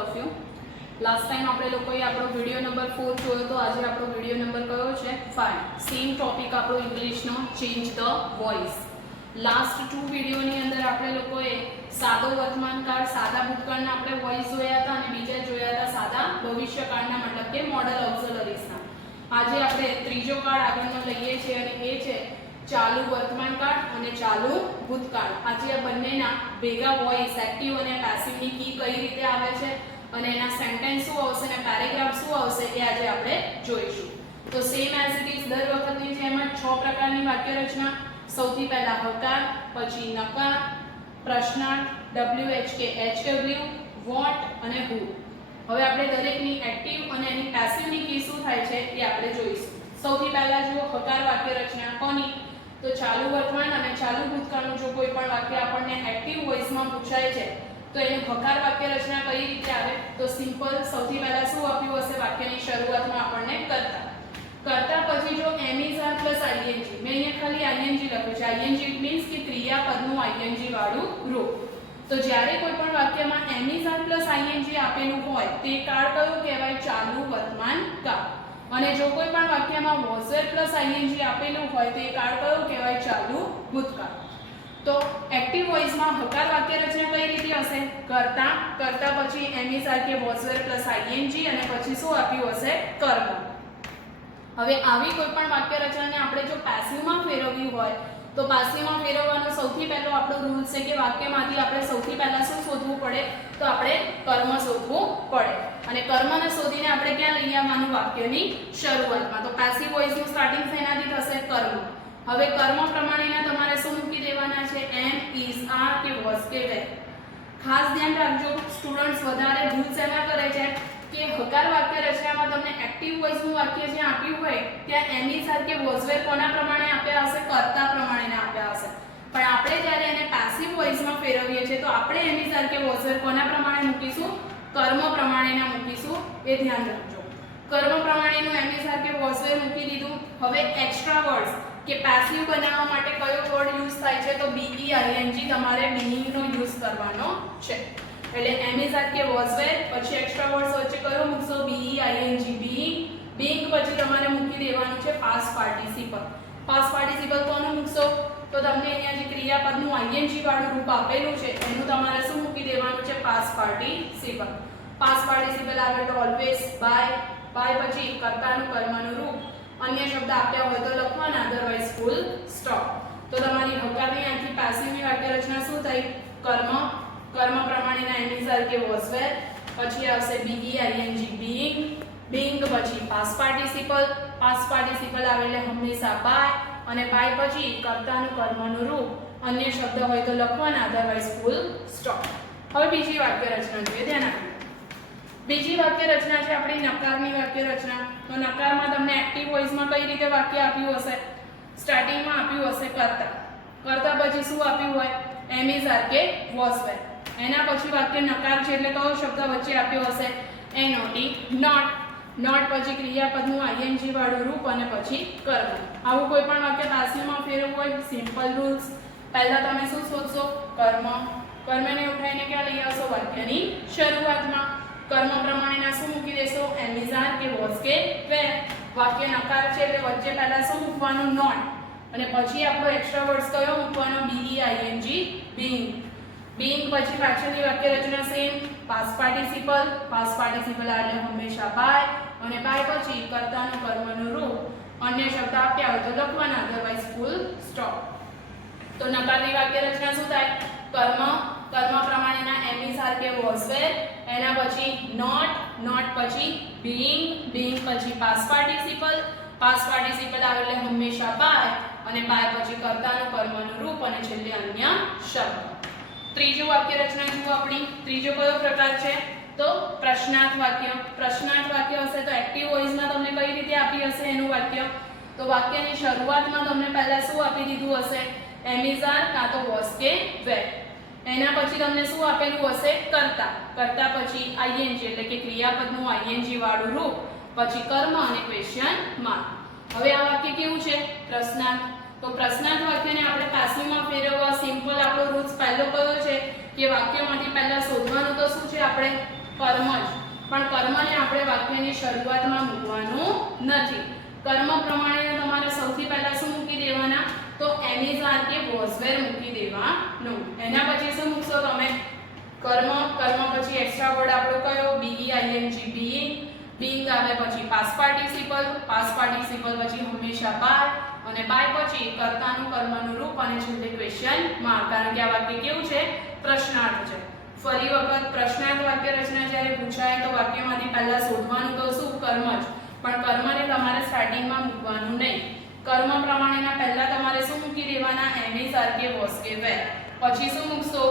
Of you. Last time આપણે લોકોએ આપણો વિડિયો નંબર 4 જોયો તો આજે આપણો વિડિયો નંબર કયો છે 5। સેમ ટોપિક આપણો ઇંગ્લિશનો ચેન્જ ધ વોઇસ। લાસ્ટ 2 વિડિયોની અંદર આપણે લોકોએ સાદો વર્તમાનકાળ સાદા ભૂતકાળના આપણે વોઇસ જોયા હતા અને બીજા જોયા હતા સાદા ભવિષ્યકાળના મતલબ કે મોડલ ઓક્સિલરીઝના। આજે આપણે ત્રીજો કાળ આગળનો લઈએ છીએ અને એ છે ચાલુ વર્તમાનકાળ અને ચાલુ ભૂતકાળ। આજે આ બંનેના ભેગા વોઇસ એક્ટિવ અને પેસિવની કી કઈ રીતે આવે છે અને એના સેન્ટેન્સ શું આવશે અને પેરેગ્રાફ શું આવશે એ આજે આપણે જોઈશું। તો સેમ એઝ ઇટ ઇઝ દર વખતની જેમ જ 6 પ્રકારની વાક્ય રચના। સૌથી પહેલા હકાર, પછી નકાર, પ્રશ્નાર્થ, WH કે HW, વોટ અને હુ। હવે આપણે દરેકની એક્ટિવ અને એની પેસિવની કી શું થાય છે એ આપણે જોઈશું। સૌથી પહેલા જુઓ હકાર વાક્ય રચના કોની, તો ચાલુ વર્તમાન અને ચાલુ ભૂતકાળનું જો કોઈ પણ વાક્ય આપણને એક્ટિવ વોઇસમાં પૂછાય છે તો એનું હકાર વાક્ય રચના કઈ રીતે આવે, તો સિમ્પલ સૌથી પહેલા શું આપ્યું હશે વાક્યની શરૂઆતમાં આપણને કરતા। કરતા પછી જો am is are plus ing, મેં અહીંયા ખાલી ing લખ્યું છે। ing ઇટ મીન્સ કે ક્રિયાપદનું ing વાળું રૂપ। તો જ્યારે કોઈ પણ વાક્યમાં am is are plus ing આપેલું હોય તે કાળ કયો કહેવાય, ચાલુ વર્તમાન કાળ। અને જો કોઈ પણ વાક્યમાં was were plus ing આપેલું હોય તે કાળ કયો કહેવાય, ચાલુ ભૂતકાળ। તો એક્ટિવ વોઇસમાં હકાર વાક્ય રચના કઈ રીતે હશે, કરતા, કરતા પછી am is are કે was were plus ing અને પછી શું આપ્યું હશે, કર્મ। હવે આવી કોઈ પણ વાક્ય રચનાને આપણે જો પેસિવમાં ફેરવવી હોય તો પેસિવમાં ફેરવવાનો સૌથી પહેલો આપણો રૂલ છે કે વાક્યમાંથી આપણે સૌથી પહેલા શું શોધવું પડે, તો આપણે કર્મ શોધવું પડે અને કર્મને શોધીને આપણે ક્યાં લઈ આવવાનું, વાક્યની શરૂઆતમાં। તો પેસિવ વોઇસનું સ્ટાર્ટિંગ શેનાથી થશે, કર્મ। હવે કર્મ પ્રમાણેના તમારે શું મૂકી દેવાના છે, am is are કે was કે were। ખાસ ધ્યાન રાખજો સ્ટુડન્ટ્સ વધારે ભૂલ શેમાં કરે છે કે હકાર વાક્ય રચનામાં તમને એક્ટિવ વોઇસનું વાક્ય જે આપ્યું હોય ત્યાં am is are કે was were કોના પ્રમાણે આપ્યા હશે, કર્તા પ્રમાણે આપ્યા હશે। પણ આપણે જ્યારે એને પેસિવ વોઇસમાં ફેરવીએ છીએ તો આપણે am is are કે was were કોના પ્રમાણે મૂકીશું, કર્મ પ્રમાણેના મૂકીશું, એ ધ્યાન રાખજો। કર્મ પ્રમાણેનું am is are કે was were મૂકી દીધું। હવે એક્સ્ટ્રા વર્ડ્સ કે પેસિવ બનાવવા માટે કયો વર્ડ યુઝ થાય છે, તો being તમારે being નો યુઝ કરવાનો છે। એટલે am is are કે was were પછી એક્સ્ટ્રા વર્ડ્સ વચ્ચે કયો મૂકશો, being, being પછી તમારે મૂકી દેવાનું છે past participle। past participle કોનું મૂકશો, તો તમને અહીંયા જે ક્રિયાપદનું ing વાળું રૂપ આપેલું છે એનું તમારે શું મૂકી દેવાનું છે, past participle। past participle આવે તો always, by પછી કર્તાનું કર્મનું રૂપ, અન્ય શબ્દ આપ્યા હોય તો લખવાના, અધરવાઇઝ ફૂલ સ્ટોપ। તો તમારી હકારની આથી પેસિવની વાક્ય રચના શું થઈ, કર્મ, કર્મ પ્રમાણેના am is are કે was were, પછી આવશે being પછી past participle આવે એટલે હંમેશા by અને by પછી કર્તાનું કર્મનું રૂપ, અન્ય શબ્દ હોય તો લખવાના, અધરવાઇઝ ફૂલ સ્ટોપ। હવે બીજી વાક્ય રચના જોઈએ, ધ્યાન આપજો। બીજી વાક્ય રચના છે આપણી નકારની વાક્ય રચના। તો નકારમાં તમને એક્ટિવ વોઇસમાં કઈ રીતે વાક્ય આપ્યું હશે, સ્ટાર્ટિંગમાં આપ્યું હશે કરતા, કરતા પછી શું આપ્યું હોય, am is are કે was were, એના પછી વાક્ય નકાર છે એટલે કયો શબ્દ વચ્ચે આપ્યો હશે, not પછી ક્રિયાપદનું ing વાળું રૂપ અને પછી કર્મ। આવું કોઈ પણ વાક્ય પેસિવમાં ફેરવવું હોય સિમ્પલ રૂલ્સ, પહેલા તમે શું શોધશો, કર્મને ઉઠાઈને ક્યાં લઈ આવશો, વાક્યની શરૂઆતમાં। કર્મ પ્રમાણેના શું મૂકી દેશો, am is are કે was કે were। વાક્ય નકાર છે એટલે વચ્ચે પહેલા શું મૂકવાનું, not અને પછી આપણો એક્સ્ટ્રા વર્ડ્સ કયો મૂકવાનો, being પછી પાછળની વાક્ય રચના સેમ, past participle એટલે હંમેશા by અને by પછી કર્તાનું કર્મનું રૂપ, અન્ય શબ્દ આપ્યા હોય તો લખવાના, અધરવાઇઝ ફૂલ સ્ટોપ। તો નકારની વાક્ય રચના શું થાય, કર્મ પ્રમાણેના am is are કે was were, એના પછી not પછી being પછી past participle આવે એટલે હંમેશા by અને by પછી કર્તાનું કર્મનું રૂપ અને છેલ્લે અન્ય શબ્દ। ત્રીજું વાક્ય રચના જુઓ આપણી, ત્રીજો કયો પ્રકાર છે, તો પ્રશ્નાર્થ વાક્ય। પ્રશ્નાર્થ વાક્ય હશે તો એક્ટિવ વોઇસમાં તમને કઈ રીતે આપી હશે એનું વાક્ય, તો વાક્યની શરૂઆતમાં તમને પહેલા શું આપી દીધું હશે, am is are કાં તો was કે were, એના પછી તમને શું આપેલું હશે, કરતા પછી ing એટલે કે ક્રિયાપદનું ing વાળું રૂપ, પછી કર્મ અને ક્વેશ્ચન માર્ક। હવે આ વાક્ય કેવું છે, પ્રશ્નાર્થ। તો પ્રશ્નાર્થ વાક્યને આપણે પેસિવમાં ફેરવવા સિમ્પલ આપણો રૂલ્સ પહેલો કયો છે કે વાક્યમાંથી પહેલા શોધવાનું તો શું છે, આપણે કર્મ જ, પણ કર્મને આપણે વાક્યની શરૂઆતમાં મૂકવાનું નથી. કર્મ પ્રમાણે તમારે સૌથી પહેલા શું મૂકી દેવાના? તો એમ ઇઝ આર કે વોઝ વેર મૂકી દેવાનું. એના પછી શું મૂકશો તમે? કર્મ પછી એક્સ્ટ્રા વર્ડ આપણો કયો? BEING being. બીઇંગ આવે પછી પાસ્ટ પાર્ટિસિપલ પછી હંમેશા બાય, અને બાય પછી કર્તાનું કર્મનું રૂપ અને છેલ્લે ક્વેશ્ચન માર્ક. કારણ કે આ વાક્ય કેવું છે? પ્રશ્નાર્થ છે. ફરી વખત પ્રશ્નાર્થ વાક્ય રચના જ્યારે પૂછાય તો વાક્યમાંથી પહેલા શોધવાનું તો શું? કર્મ જ, પણ કર્મને તમારે સ્ટાર્ટિંગમાં મૂકવાનું નહીં. કર્મ પ્રમાણેના પહેલા તમારે શું મૂકી દેવાના? એમ ઇઝ આર કે વોઝ કે વેર. પછી શું મૂકશો?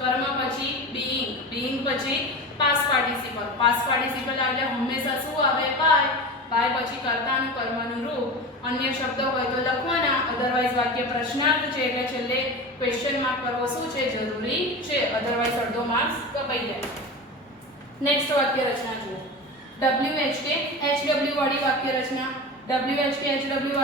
કર્મ પછી બીઇંગ પછી પાસ્ટ પાર્ટિસિપલ એટલે હંમેશા શું આવે? બાય પછી કર્તાનું કર્મનું રૂપ. અન્ય શબ્દો હોય તો લખવાના, અધરવાઇઝ વાક્ય પ્રશ્નાર્થ છે એટલે છેલ્લે ક્વેશ્ચન માર્ક કરવો શું છે? જરૂરી છે. અધરવાઇઝ અડધો માર્ક્સ કપાઈ જાય. નેક્સ્ટ વાક્ય રચના જુઓ. WHK HW વાળી વાક્ય રચના. WHK HW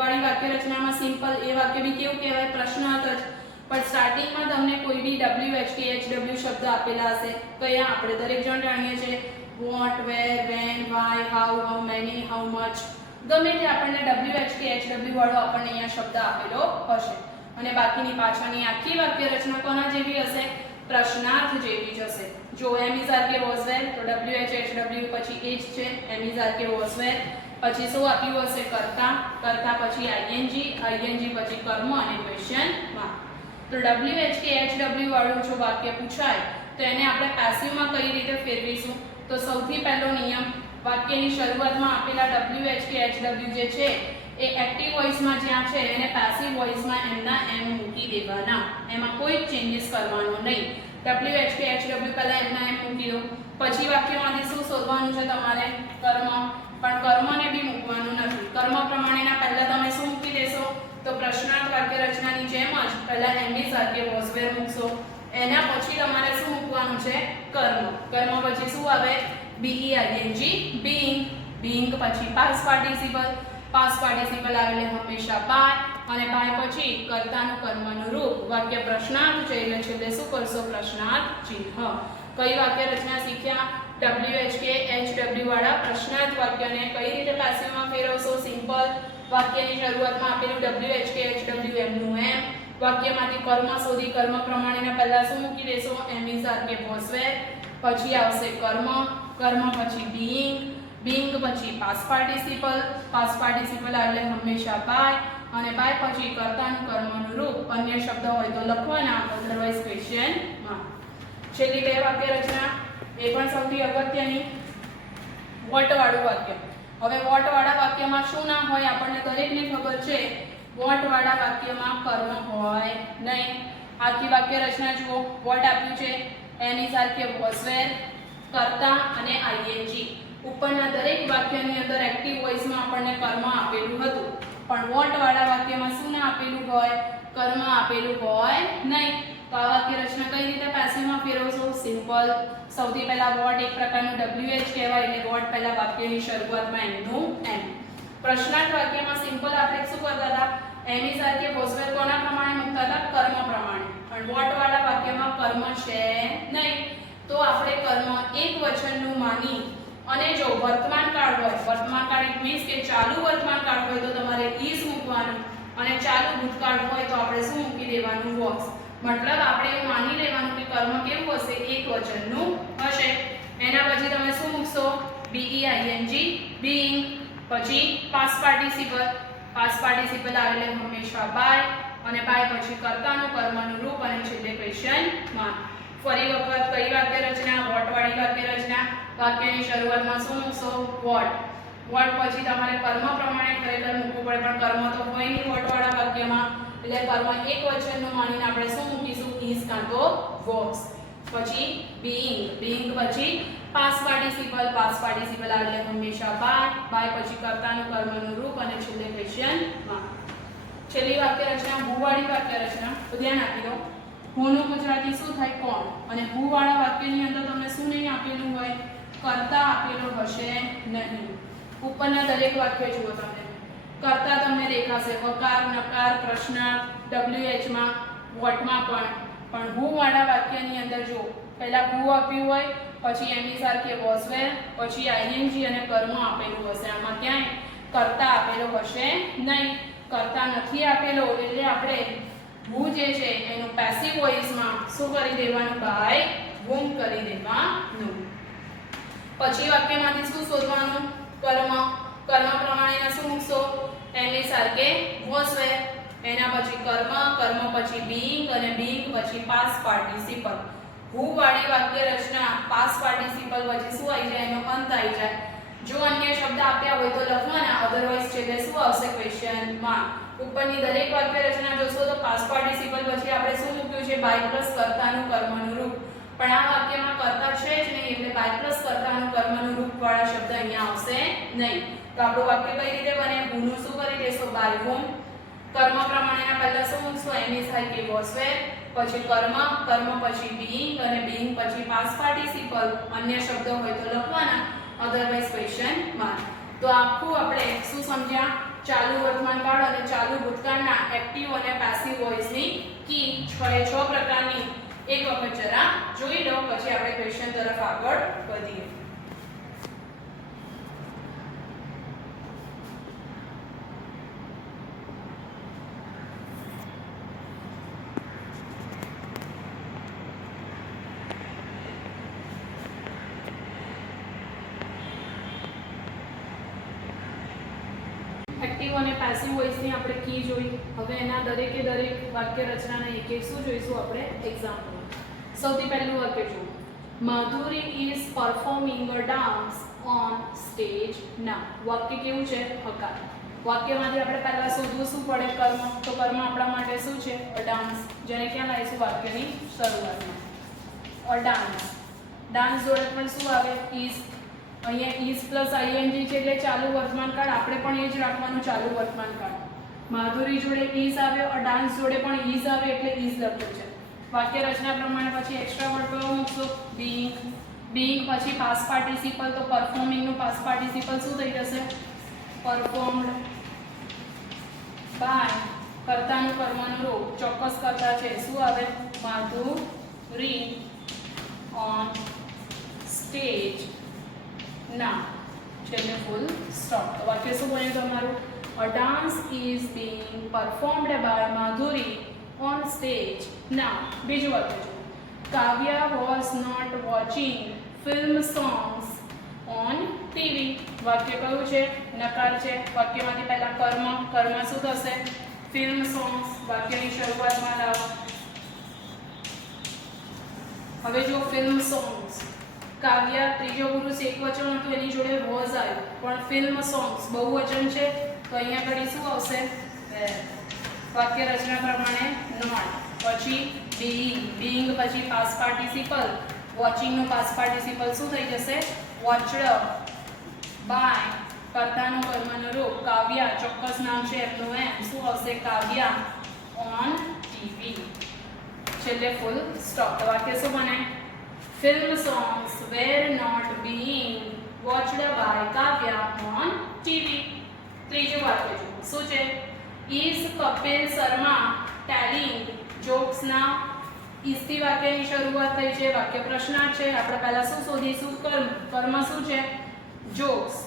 વાળી વાક્ય રચનામાં સિમ્પલ એ વાક્ય બી કેવું કહેવાય? પ્રશ્નાર્થ જ. પણ સ્ટાર્ટિંગમાં તમને કોઈ બી WHK HW શબ્દ આપેલા હશે. કયા? આપણે દરેક જણ જાણીએ છીએ. What, where, when, why, how many, how much. ગમે તે આપણને WHK HW વાળો આપણને અહીંયા શબ્દ આપેલો હશે. અને બાકીની પાછળની આખી વાક્ય રચના કોના જેવી હશે? પ્રશ્નાર્થ જેવી જ હશે. જો એમ ઇઝ આર કે વોઝ વેર તો WHHW પછી એ જ છે. એમ ઇઝ આર કે વોઝ વેર પછી શું આપ્યું હશે? કર્તા પછી ING પછી કર્મ અને ક્વેશ્ચન માર્ક. તો WHK વાળું જો વાક્ય પૂછાય તો એને આપણે પેસિવમાં કઈ રીતે ફેરવીશું? તો સૌથી પહેલો નિયમ, વાક્યની શરૂઆતમાં આપેલા WHK જે છે એ એક્ટિવ વોઇસમાં જ્યાં છે એને પેસિવ વોઇસમાં એમના એમ મૂકી દેવાના. એમાં કોઈ ચેન્જીસ કરવાનો નહીં. WHK પહેલા એમના એમ મૂકી દો. પછી વાક્યમાંથી શું શોધવાનું છે તમારે? કર્મ. પણ કર્મને બી મૂકવાનું નથી. કર્મ પ્રમાણેના પહેલા તમે શું મૂકી દેશો? તો પ્રશ્નાર્થ વાક્ય રચનાની જેમ જ પહેલા એમ ઇઝ આર કે વોઝ વેર મૂકશો. એના પછી તમારે શું મૂકવાનું છે? કર્મ પછી શું આવે? BEING બીઇંગ પછી પાસ્ટ પાર્ટિસિપલ આવે એટલે હંમેશા બાય, અને બાય પછી કર્તાનું કર્મનું રૂપ. વાક્ય પ્રશ્નાર્થ છે એટલે છેલ્લે શું કરશો? પ્રશ્નાર્થ ચિહ્ન. કઈ વાક્ય રચના શીખ્યા? WHK HW વાળા પ્રશ્નાર્થ વાક્યને કઈ રીતે પેસિવમાં ફેરવશો? સિમ્પલ. વાક્યની શરૂઆતમાં આપેલું WHK HW એમનું એમ. વાક્યમાંથી કર્મ શોધી કર્મ પ્રમાણેના પહેલા શું મૂકી દેશો? એમ ઇઝ આર કે વોઝ વેર. પછી આવશે કર્મ પછી બીઇંગ પછી પાસ્ટ પાર્ટિસિપલ એટલે હંમેશા બાય, અને બાય પછી કર્તાનું કર્મનું રૂપ. અન્ય શબ્દ હોય તો લખવાના, અધરવાઇઝ ક્વેશ્ચન માર્ક. છેલ્લી બે વાક્ય રચના એ પણ સૌથી અગત્યની, વોટ વાળું વાક્ય. હવે વોટ વાળા વાક્યમાં શું ના હોય? આપણને દરેકને ખબર છે. વોટ વાળા વાક્યમાં કર્મ હોય નહીં. આખી વાક્ય રચના જુઓ. વોટ આપ્યું છે? એમ ઇઝ આર કે વોઝ વેર, કર્તા અને ING. ઉપરના દરેક વાક્યની અંદર એક્ટિવ વોઇસમાં આપણને કર્મ આપેલું હતું, પણ વોટ વાળા વાક્યમાં શું ના આપેલું હોય? કર્મ આપેલું હોય નહીં. તો આ વાક્ય રચના કઈ રીતે પેસિવમાં ફેરવશો? સિમ્પલ. સૌથી પહેલા વોટ એક પ્રકારનું WH કહેવાય એટલે વોટ પહેલા વાક્યની શરૂઆતમાં એમનું એમ. પ્રશ્નાર્થ વાક્યમાં સિમ્પલ આપણે શું કરતા હતા? એમ ઇઝ આર કે વોઝ વેર કોના પ્રમાણે મૂકતા હતા? કર્મ પ્રમાણે. પણ વોટ વાળા વાક્યમાં કર્મ છે નહીં, તો આપણે કર્મ એક વચનનું માની અને જો વર્તમાન કાળ હોય, વર્તમાન કાળ ઇટ મીન્સ કે ચાલુ વર્તમાન કાળ હોય તો તમારે ઇઝ મૂકવાનું, અને ચાલુ ભૂતકાળ હોય તો આપણે શું મૂકી દેવાનું? વોઝ. મતલબ આપણે એવું માની લેવાનું કે કર્મ કેવું હશે? એક વચનનું હશે. એના પછી તમે શું મૂકશો? BEING બીઇંગ પછી પાસ્ટ પાર્ટિસિપલ આવે એટલે હંમેશા બાય, અને બાય પછી કર્તાનું કર્મનું રૂપ અને છેલ્લે ક્વેશ્ચન માર્ક. ફરી વખત કઈ વાક્ય રચના? વોટ વાળી વાક્ય રચના. વાક્યની શરૂઆતમાં શું મૂકશો? વોટ પછી તમારે કર્મ પ્રમાણે ખરેખર મૂકવું પડે, પણ કર્મ તો હોય નહીં વોટ વાળા વાક્યમાં, એટલે કર્મ એક વચનનું માનીને આપણે શું મૂકીશું? ઇઝ કાં તો વોઝ. પછી બીઇંગ પછી પાસ્ટ પાર્ટિસિપલ આવે એટલે હંમેશા બાય પછી કર્તાનું કર્મનું રૂપ અને છેલ્લે ક્વેશ્ચન માર્ક. છેલ્લી વાક્ય રચના હુ વાળી વાક્ય રચના. તો ધ્યાન આપી દો. હુનું ગુજરાતી શું થાય? કોણ. અને હુ વાળા વાક્યની અંદર તમને શું નહીં આપેલું હોય? કર્તા આપેલો હશે નહીં. ઉપરના દરેક વાક્ય જુઓ તમે. કર્તા તમને દેખાશે હકાર, નકાર, પ્રશ્નાર્થ, WH માં, વોટમાં પણ હુ વાળા વાક્યની અંદર જો પહેલા હુ આપ્યું હોય પછી એની સાથે વોઝ વેર, પછી આઈએનજી અને કર્મ આપેલું હશે. આમાં ક્યાંય કર્તા આપેલો હશે નહીં. કર્તા નથી આપેલો એટલે આપણે who જે છે એનું પેસિવ વોઇસમાં શું કરી દેવાનું? બાય whom કરી દેવાનું. પછી વાક્યમાંથી શું શોધવાનું? કર્મ. કર્મ પ્રમાણેના શું મૂકશો? એની સાથે વોઝ વેર, એના પછી કર્મ, કર્મ પછી being અને being પછી past participle. who વાળી વાક્ય રચના past participle પછી શું આવી જાય? એનો અંત આવી જાય. જો અન્ય શબ્દ આપ્યા હોય તો લખવાના, અધરવાઇઝ છેલ્લે શું આવશે? Question mark. ઉપરની દરેક વાક્ય રચના જોશો તો past participle પછી આપણે શું મૂક્યું છે? બાય પ્લસ કર્તાનું કર્મનું રૂપ. પણ આ વાક્યમાં કર્તા છે જ નહીં એટલે બાય પ્લસ કર્તાનું કર્મનું રૂપ વાળા શબ્દ અહીંયા આવશે નહીં. તો આપણું વાક્ય કઈ રીતે બને? who નું શું કરી દેશો? By whom. કર્મ પ્રમાણેના પહેલા શું મૂકશો? એની સાથે વોઝ વેર, પછી કર્મ, કર્મ પછી being અને being પછી past participle. અન્ય શબ્દો હોય તો લખવાના, અધરવાઇઝ ક્વેશ્ચન માર્ક. તો આખું આપણે શું સમજ્યા? ચાલુ વર્તમાન કાળ અને ચાલુ ભૂતકાળના એક્ટિવ અને પેસિવ વોઇસની કી 6 પ્રકારની એક વખત જરા જોઈ લો, પછી આપણે ક્વેશ્ચન તરફ આગળ વધીએ. એક્ટિવ અને પેસિવ વોઇસની આપણે કી જોઈ. હવે એના દરેકે દરેક વાક્ય રચનાના એક એક શું જોઈશું આપણે? એક્ઝામ્પલ. સૌથી પહેલું વાક્ય જુઓ. Madhuri is performing a dance on stage now. વાક્ય કેવું છે? હકાર. વાક્યમાંથી આપણે પહેલા શોધવું શું પડે? કર્મ. તો કર્મ આપણા માટે શું છે? અ ડાન્સ. જેને ક્યાં લાવીશું? વાક્યની શરૂઆતમાં. અ ડાન્સ. ડાન્સ જોડે પણ શું આવે? ઇઝ. અહીંયા ઇઝ પ્લસ આઈએનજી છે એટલે ચાલુ વર્તમાન કાળ. આપણે પણ એ જ રાખવાનું, ચાલુ વર્તમાન કાળ. માધુરી જોડે ઇઝ આવ્યો, અ ડાન્સ જોડે પણ ઇઝ આવે એટલે ઇઝ લખ્યું છે. વાક્ય રચના પ્રમાણે પછી એક્સ્ટ્રા વર્ડ કયો મૂકશો? બીઇંગ. બીઇંગ પછી પાસ્ટ પાર્ટિસિપલ, તો પરફોર્મિંગ નું પાસ્ટ પાર્ટિસિપલ શું થઈ જશે? Performed by. કર્તાનું કર્મનું રૂપ ચોક્કસ કર્તા છે શું આવે? માધુરી ઓન સ્ટેજ ના છેલ્લે ફૂલ સ્ટોપ. તો વાક્ય શું બન્યું તમારું? A dance is being performed by Madhuri on stage ના. બીજું વાક્ય જુઓ. Kavya was not watching film songs on TV. વાક્ય કયું છે? નકાર છે. વાક્યમાંથી પહેલા કર્મ. કર્મ શું થશે? Film songs. વાક્યની શરૂઆતમાં લાવો. હવે જો ફિલ્મ સોંગ્સ, કાવ્ય ત્રીજો પુરુષ એકવચન હતું એની જોડે વોઝ આવ્યું, પણ ફિલ્મ સોંગ્સ બહુવચન છે તો અહીંયા આગળ શું આવશે? વાક્ય રચના પ્રમાણે નોટ, પછી બીઇંગ. બીઇંગ પછી પાસ્ટ પાર્ટિસિપલ. વોચિંગ નું પાસ્ટ પાર્ટિસિપલ શું થઈ જશે? Watched by. કર્તાનું કર્મનું રૂપ કાવ્યા, ચોક્કસ નામ છે એમનું એમ શું આવશે? કાવ્યા ઓન ટીવી. છેલ્લે ફૂલ સ્ટોપ. તો વાક્ય શું બને? Film songs were not being watched by Kavya on TV. ત્રીજું વાક્ય જુઓ. શું છે? Is Kapil Sharma telling jokes now? ઇસથી વાક્યની શરૂઆત થઈ છે. વાક્ય પ્રશ્નાર્થ છે. આપણે પહેલા શું શોધીશું? કર્મ. કર્મ શું છે? જોક્સ.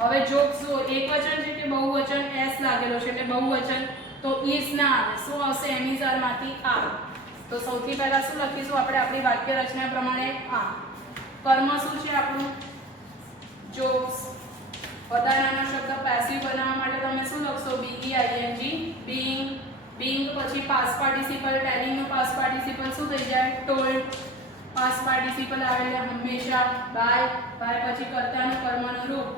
હવે જોક્સ જો એકવચન છે કે બહુવચન? એસ લાગેલો છે એટલે બહુવચન, તો ઇઝ ના આવે. શું આવશે? એમિઝારમાંથી આ. તો સૌથી પહેલા શું લખીશું આપણે આપણી વાક્ય રચના પ્રમાણે? આ. કર્મ શું છે આપણું? જોક્સ. વધારાનો શબ્દ પેસિવ બનાવવા માટે તમે શું લખશો? બીઈઆઈએનજી. બીઇંગ. બીઇંગ પછી પાસ્ટ પાર્ટિસિપલ. ટેલિંગ નું પાસ્ટ પાર્ટિસિપલ શું થઈ જાય? ટોલ્ડ. પાસ્ટ પાર્ટિસિપલ આવે એટલે હંમેશા બાય. બાય પછી કર્તાનું કર્મનું રૂપ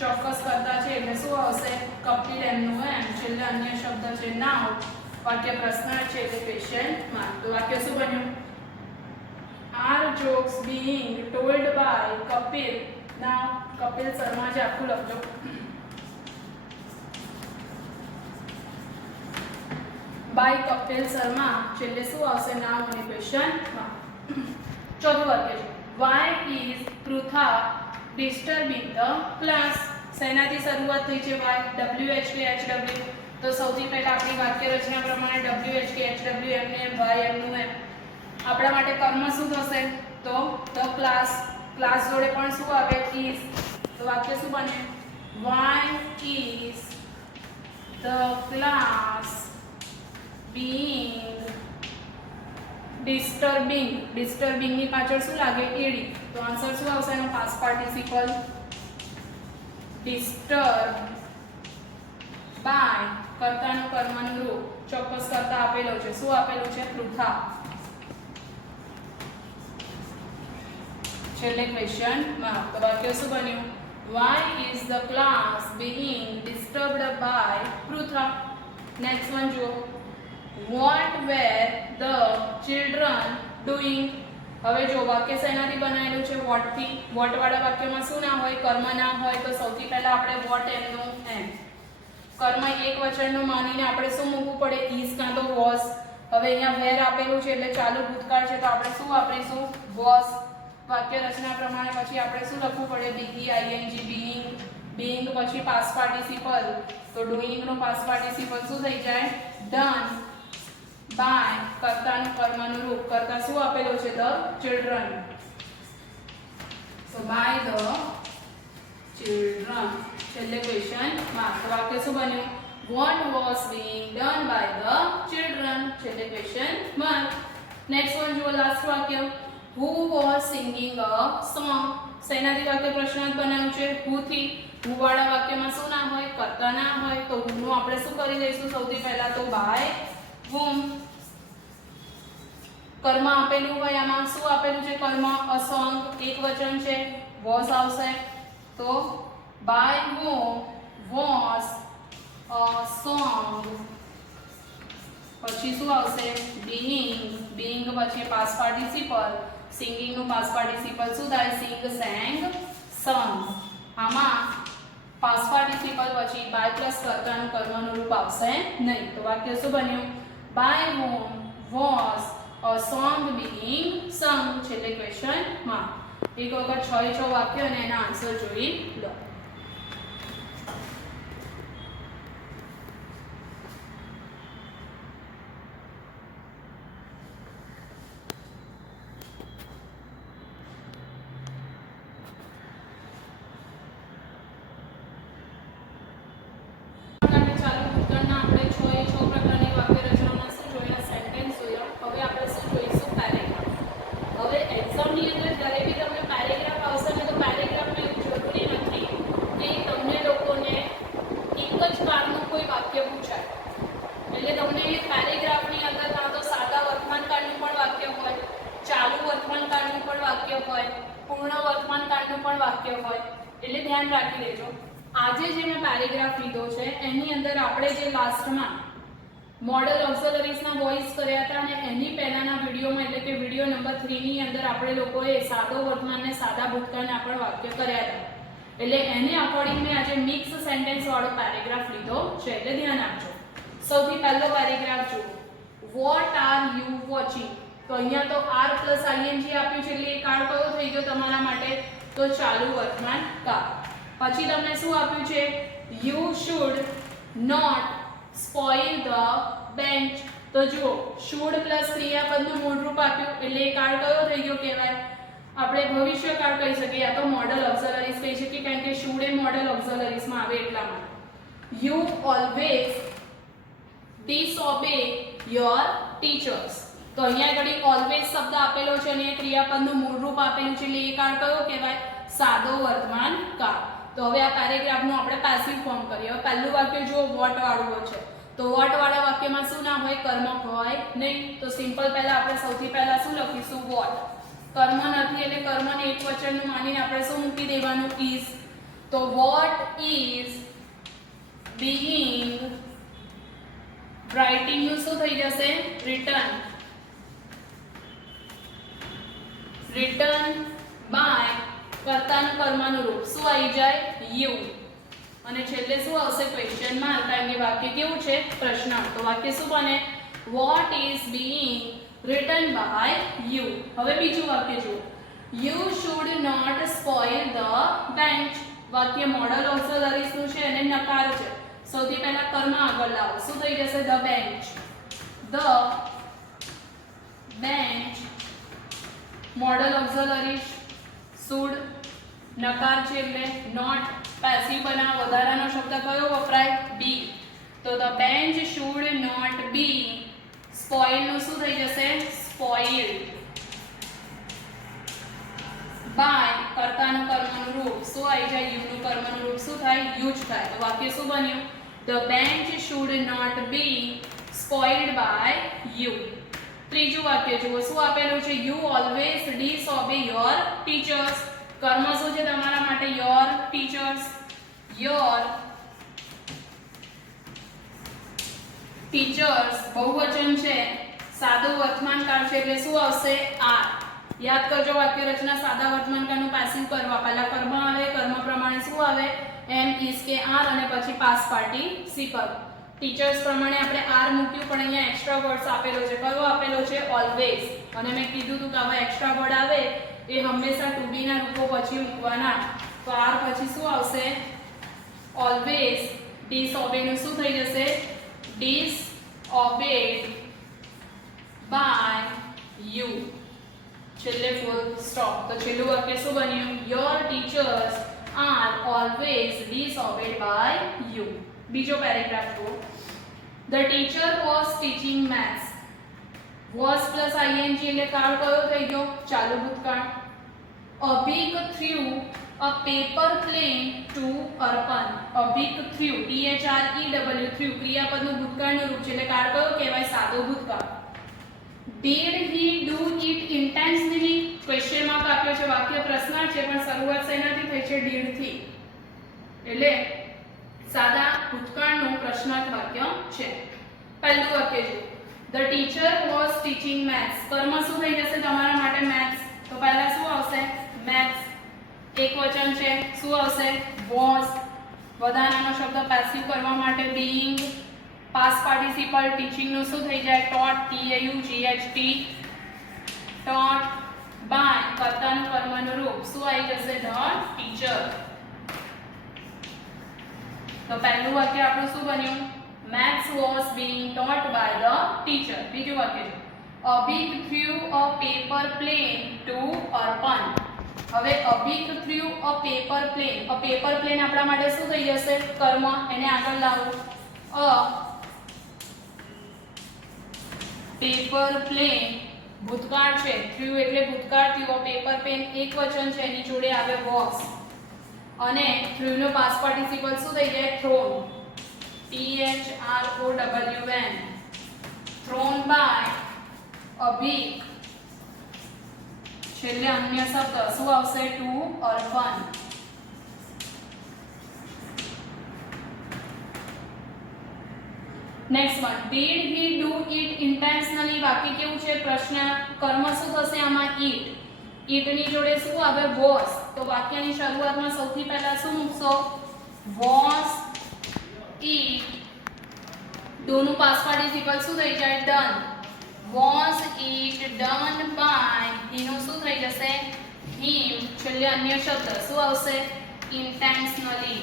ચોક્કસ કર્તા છે એટલે શું આવશે? કપિલ એમનું એમ. છેલ્લે અન્ય શબ્દ છે નાઉ. વાક્ય પ્રશ્નાર્થ છે એટલે ક્વેશ્ચન માર્ક. તો વાક્ય શું બન્યું? Are jokes being told by Kapil now. Kapil Sharma જે આખું લખજો. બાય કપિલ શર્મા છેલ્લે શું આવશે? નાઉ અને ક્વેશ્ચન માર્ક. ચોથું વાક્ય છે. Why is Pritha disturbing the class. શેનાથી શરૂઆત થઈ છે? વાય. WHKHW. તો સૌથી પહેલા આપણી વાક્ય રચના પ્રમાણે WHKHW એમને વાય એમનું એમ. આપણા માટે કર્મ શું થશે? તો ધ ક્લાસ. ક્લાસ જોડે પણ શું આવે is, તો વાક્ય શું બને why is the class being disturbing, disturbing ની પાછળ શું લાગે ed, તો આન્સર શું આવશે એનો past participle disturb by કર્તાનું કર્મનું રૂપ ચોક્કસ કરતા આપેલો છે શું આપેલું છે પૃથા છેલ્લે ક્વેશ્ચન માં તો વાક્ય શું બન્યું why is the class being disturbed by Pritha next one જુઓ what were the children doing હવે જો વાક્ય શેનાથી બનાવેલું છે what થી what વાળા વાક્યમાં શું ના હોય કર્મ ના હોય તો સૌથી પહેલા આપણે what એમનું એમ કર્મ એક વચનનું માનીને આપણે શું મૂકવું પડે is કાં તો was હવે અહીંયા where આપેલું છે એટલે ચાલુ ભૂતકાળ છે તો આપણે શું વાપરીશું was વાક્ય રચના પ્રમાણે પછી આપણે શું લખવું પડે being being પછી past participle તો doing નો past participle શું થઈ જાય done by કર્તાનું કર્મનું રૂપ કર્તા શું આપેલું છે the children so by the children છેલ્લે ક્વેશ્ચન માં તો વાક્ય શું બન્યું what was being done by the children છેલ્લે ક્વેશ્ચન માં નેક્સ્ટ વન જુઓ લાસ્ટ વાક્ય who was singing a song શેનાથી વાક્ય પ્રશ્નાર્થ બનાવ્યું છે who થી who વાળા વાક્યમાં શું ના હોય કર્તા ના હોય તો who નું આપણે શું કરી દઈશું સૌથી પહેલા તો by whom કર્મ આપેલું હોય આમાં શું આપેલું છે કર્મ a song એક વચન છે was આવશે તો by whom was a song પછી શું આવશે being પછી past participle singing નું past participle શું થાય sing sang sung આમાં past participle પછી by plus કર્તાનું કર્મનું રૂપ આવશે નહીં તો વાક્ય શું બન્યું by whom was a song being sung છેલ્લે ક્વેશ્ચન માં એક વખત 6 વાક્ય અને એના આન્સર જોઈ લો પૂર્ણ વર્તમાન કાળનું પણ વાક્ય હોય એટલે ધ્યાન રાખી લેજો આજે જે મેં પેરેગ્રાફ લીધો છે એની અંદર આપણે જે લાસ્ટમાં મોડલ ઓક્ઝિલરીઝના વોઇસ કર્યા હતા અને એની પહેલાના વિડીયોમાં એટલે કે વિડીયો નંબર 3 ની અંદર આપણે લોકોએ સાદો વર્તમાન ને સાદા ભૂતકાળના પણ વાક્ય કર્યા હતા એટલે એને અકોર્ડિંગ મેં આજે મિક્સ સેન્ટેન્સ વાળો પેરેગ્રાફ લીધો છે એટલે ધ્યાન આપજો સૌથી પહેલો પેરેગ્રાફ જુઓ વોટ આર યુ વોચિંગ તો અહીંયા તો r + ing આપ્યું છે એટલે એ કાળ કયો થઈ ગયો તમારા માટે તો ચાલુ વર્તમાન કાળ પછી તમને શું આપ્યું છે you should not spoil the bench તો જુઓ should + ક્રિયાપદનું મૂળ રૂપ આપ્યું એટલે એ કાળ કયો થઈ ગયો કહેવાય આપણે ભવિષ્યકાળ કહી શકીએ યા તો મોડલ ઓક્ઝિલરીઝ કહી શકીએ કારણ કે should એ મોડલ ઓક્ઝિલરીઝમાં આવે એટલા માટે you always disobey your teachers તો અહીંયા આગળ ઓલવેઝ શબ્દ આપેલો છે અને એ ક્રિયાપદનું મૂળ રૂપ આપેલું છે એટલે એ કાળ કયો કહેવાય સાદો વર્તમાન કાળ તો હવે આ પેરેગ્રાફનું આપણે પેસિવ ફોર્મ કરીએ હવે પહેલું વાક્ય જો વોટ વાળું છે તો વોટ વાળા વાક્યમાં શું ના હોય કર્મ હોય નહીં તો સિમ્પલ પહેલા આપણે સૌથી પહેલા શું લખીશું વોટ કર્મ નથી એટલે કર્મને એક વચનનું માનીને આપણે શું મૂકી દેવાનું is તો વોટ is being રાઇટિંગ નું શું થઈ જશે રિટર્ન બાય કર્તાનું કર્મનું રૂપ શું આવી જાય યુ અને છેલ્લે શું આવશે ક્વેશ્ચન માર્ક કારણ કે વાક્ય કેવું છે પ્રશ્નાર્થ તો વાક્ય શું બને what is being written by you હવે બીજું વાક્ય જુઓ you should not spoil the bench વાક્ય મોડલ ઓક્ઝિલરીઝ નું છે અને નકાર છે સૌથી પહેલા કર્મ આગળ લાવો શું થઈ જશે the bench modal auxiliaries should નકાર છે એટલે નોટ, પેસિવ બનાવ વધારાનો શબ્દ કયો વપરાય બી. તો the bench should not be spoil નું શું થઈ જશે સ્પોઇલ્ડ. બાય કર્તાનું કર્મનું રૂપ શું આવી જાય યુ નું કર્મનું રૂપ શું થાય યુ જ થાય. તો વાક્ય શું બન્યું the bench should not be spoiled by you. ત્રીજું વાક્ય જુઓ શું આપેલું છે you always disobey your teachers. કર્મ શું છે તમારા માટે યોર ટીચર્સ. યોર ટીચર્સ બહુવચન છે, સાદું વર્તમાન કાળ છે એટલે શું આવશે આર. યાદ કરજો વાક્ય રચના સાદા વર્તમાન કાળનું પેસિવ કરવા પહેલા કર્મ આવે, કર્મ પ્રમાણે શું આવે એમ ઇઝ કે આર અને પછી પાસ્ટ પાર્ટિસિપલ. ટીચર્સ પ્રમાણે આપણે આર મૂક્યું પણ અહીંયા એક્સ્ટ્રા વર્ડ્સ આપેલો છે. કયો આપેલો છે ઓલવેઝ. અને મેં કીધું હતું કે આવા એક્સ્ટ્રા વર્ડ આવે એ હંમેશા ટુ બી ના રૂપો પછી મૂકવાના. તો આર પછી શું આવશે ઓલવેઝ. ડિસઓબે નું શું થઈ જશે disobeyed by you. છેલ્લે ફૂલ સ્ટોપ. તો છેલ્લું વાક્ય શું બન્યું your teachers are always disobeyed by you. બીજો પેરેગ્રાફ જુઓ. the teacher was teaching maths. was plus ing એટલે કાળ કયો થઈ ગયો ચાલુ ભૂતકાળ. Abhik threw a paper plane to Arpan. Abhik threw threw ક્રિયાપદનું ભૂતકાળનું રૂપ છે એટલે કાળ કયો કહેવાય સાદો ભૂતકાળ. Did he do it intentionally? Question mark આપ્યો છે. વાક્ય પ્રશ્નાર્થ છે પણ શરૂઆત શેનાથી થઈ છે did થી. એટલે સાદા ભૂતકાળનું પ્રશ્નાર્થ વાક્ય છે. પહેલું વાક્ય છે the teacher was teaching maths. કર્મ શું થઈ જશે તમારા માટે maths. તો પહેલા શું આવશે maths. એક વચન છે શું આવશે was. વધારાનો શબ્દ પેસિવ કરવા માટે being. પાસ્ટ પાર્ટિસિપલ ટીચિંગ નું શું થઈ જાય taught taught. taught by કર્તાનું કર્મનું રૂપ શું આવી જશે the teacher. તો પહેલું વાક્ય આપણું શું બન્યું maths was being taught by the teacher. બીજું વાક્ય છે Abhik threw a paper plane to Arpan. હવે Abhik threw a paper plane. a paper plane આપણા માટે શું થઈ જશે કર્મ. એને આગળ લાવો. a paper plane ભૂતકાળ છે. threw એટલે ભૂતકાળ થયો. પેપર પેન એક વચન છે એની જોડે આવે was. અને threw નો પાસ્ટ પાર્ટિસિપલ શું થઈ જાય thrown. thrown. thrown by Abhik. છેલ્લે અન્ય શબ્દ શું આવશે to Arpan. Next one did he do it intentionally. વાક્ય કેવું છે પ્રશ્ન. કર્મ શું થશે આમાં eat. eat ની જોડે શું આવે was. તો વાક્યની શરૂઆતમાં સૌથી પહેલા શું મૂકશો was eat. do નું પાસ્ટ પાર્ટિસિપલ શું થઈ જાય done. was it done by. he નું શું થઈ જશે him. છેલ્લે અન્ય શબ્દ શું આવશે intentionally.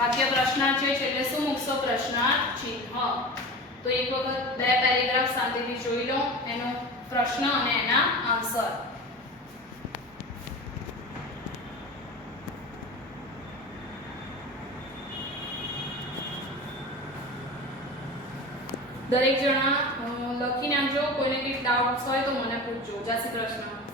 વાક્ય પ્રશ્નાર્થ છે છેલ્લે શું મૂકશો પ્રશ્નાર્થ ચિહ્ન. તો એક વખત બે પેરેગ્રાફ શાંતિથી જોઈ લો એનો પ્રશ્ન અને એના આન્સર. દરેક જણા લખી નાખજો. કોઈને કંઈક ડાઉટ્સ હોય તો મને પૂછજો. જય શ્રી કૃષ્ણ.